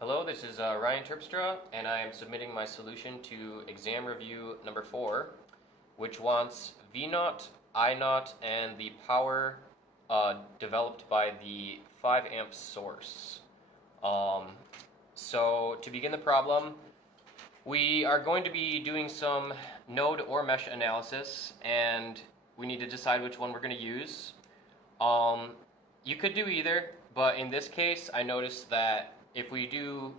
Hello, this is Ryan Terpstra, and I am submitting my solution to exam review number 4, which wants V naught, I naught, and the power developed by the 5 amp source. So to begin the problem, we are going to be doing some node or mesh analysis, and we need to decide which one we're going to use. You could do either, but in this case, I noticed that if we do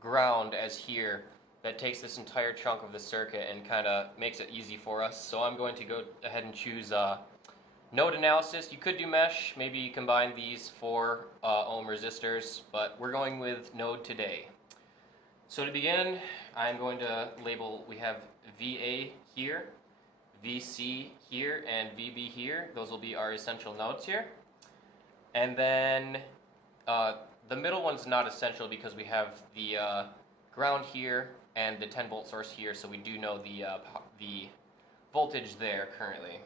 ground as here, that takes this entire chunk of the circuit and kind of makes it easy for us. So I'm going to go ahead and choose node analysis. You could do mesh, maybe combine these 4 ohm resistors, but we're going with node today. So to begin, I'm going to label, we have VA here, VC here, and VB here. Those will be our essential nodes here. And then the middle one's not essential because we have the ground here and the 10 volt source here, so we do know the voltage there currently.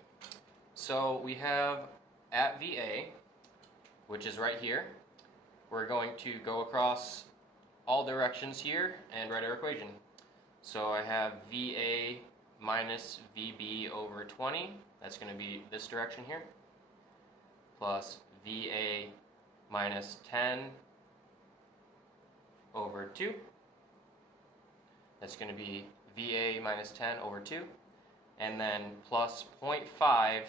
So we have at VA, which is right here, we're going to go across all directions here and write our equation. So I have VA minus VB over 20, that's going to be this direction here, plus VA minus 10 over 2. That's going to be VA minus 10 over 2. And then plus 0.5.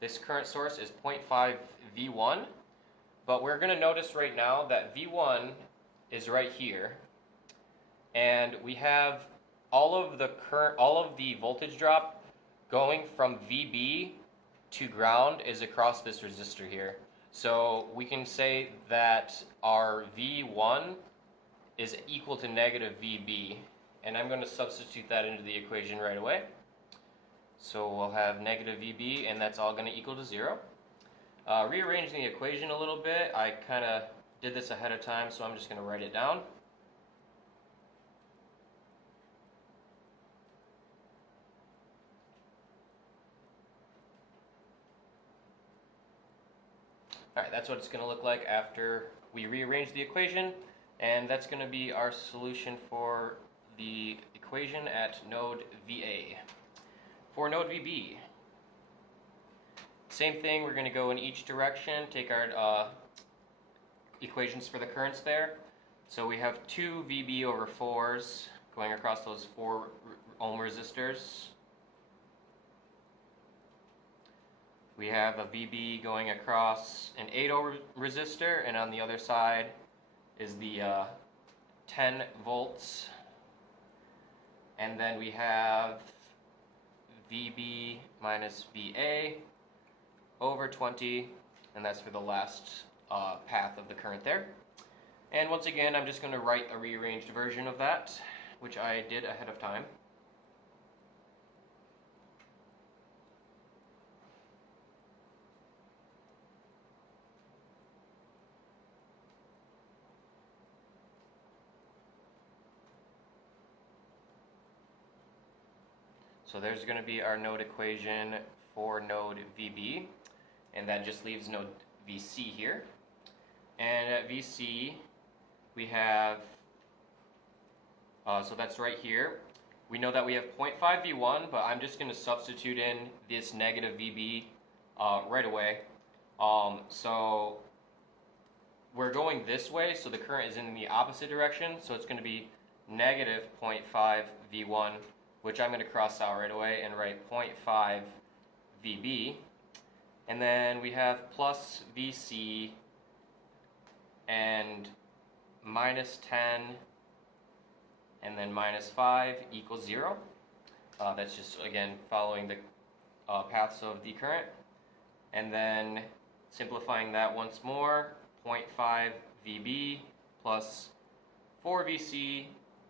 This current source is 0.5 V1. But we're going to notice right now that V1 is right here. And we have all of the voltage drop going from VB to ground is across this resistor here. So we can say that our V1 is equal to negative VB, and I'm going to substitute that into the equation right away. So we'll have negative VB, and that's all going to equal to 0. Rearranging the equation a little bit, I kind of did this ahead of time, so I'm just going to write it down. Alright, that's what it's going to look like after we rearrange the equation, and that's going to be our solution for the equation at node VA. For node VB, same thing, we're going to go in each direction, take our equations for the currents there. So we have 2 VB over 4s going across those 4 ohm resistors. We have a VB going across an 8 ohm resistor, and on the other side is the 10 volts. And then we have VB minus VA over 20, and that's for the last path of the current there. And once again, I'm just going to write a rearranged version of that, which I did ahead of time. So there's going to be our node equation for node VB, and that just leaves node VC here. And at VC, we have, so that's right here. We know that we have 0.5 V1, but I'm just going to substitute in this negative VB right away. So we're going this way, so the current is in the opposite direction, so it's going to be negative 0.5 V1, which I'm going to cross out right away and write 0.5 VB. And then we have plus VC and minus 10 and then minus 5 equals 0. That's just, again, following the paths of the current. And then simplifying that once more, 0.5 VB plus 4 VC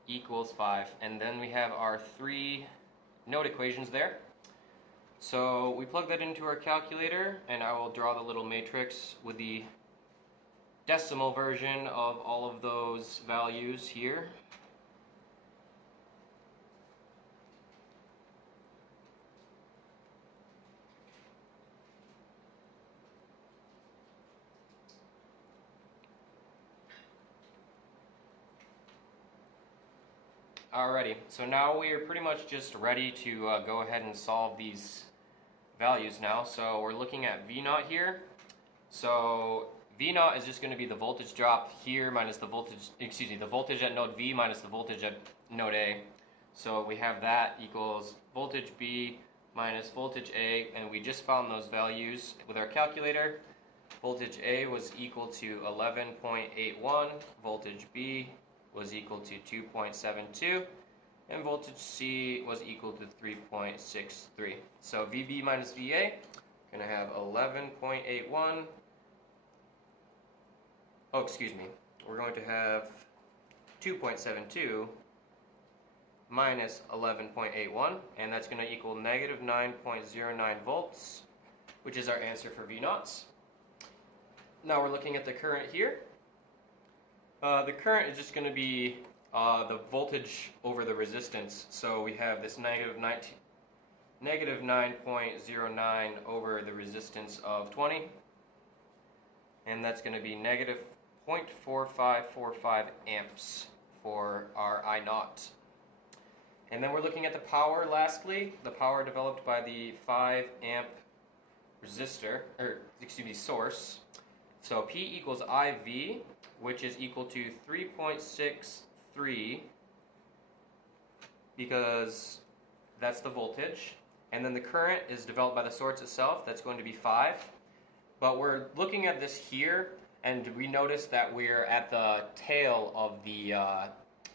equals 5. And then we have our 3 node equations there. So we plug that into our calculator, and I will draw the little matrix with the decimal version of all of those values here. Alrighty, so now we are pretty much just ready to go ahead and solve these values now. So we're looking at V naught here. So V naught is just going to be the voltage drop here minus the voltage, the voltage at node V minus the voltage at node A. So we have that equals voltage B minus voltage A, and we just found those values with our calculator. Voltage A was equal to 11.81, voltage B was equal to 2.72, and voltage C was equal to 3.63. So VB minus VA, going to have 11.81. Oh, excuse me. We're going to have 2.72 minus 11.81, and that's going to equal negative 9.09 volts, which is our answer for V naughts. Now we're looking at the current here. The current is just going to be the voltage over the resistance. So we have this negative 9.09 over the resistance of 20, and that's going to be negative 0.4545 amps for our I naught. And then we're looking at the power lastly, the power developed by the 5 amp resistor, source. So P equals IV, which is equal to 3.63, because that's the voltage. And then the current is developed by the source itself, that's going to be 5. But we're looking at this here, and we notice that we're at the tail of the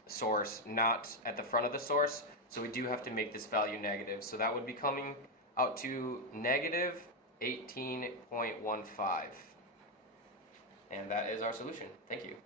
source, not at the front of the source. So we do have to make this value negative. So that would be coming out to negative 18.15. And that is our solution. Thank you.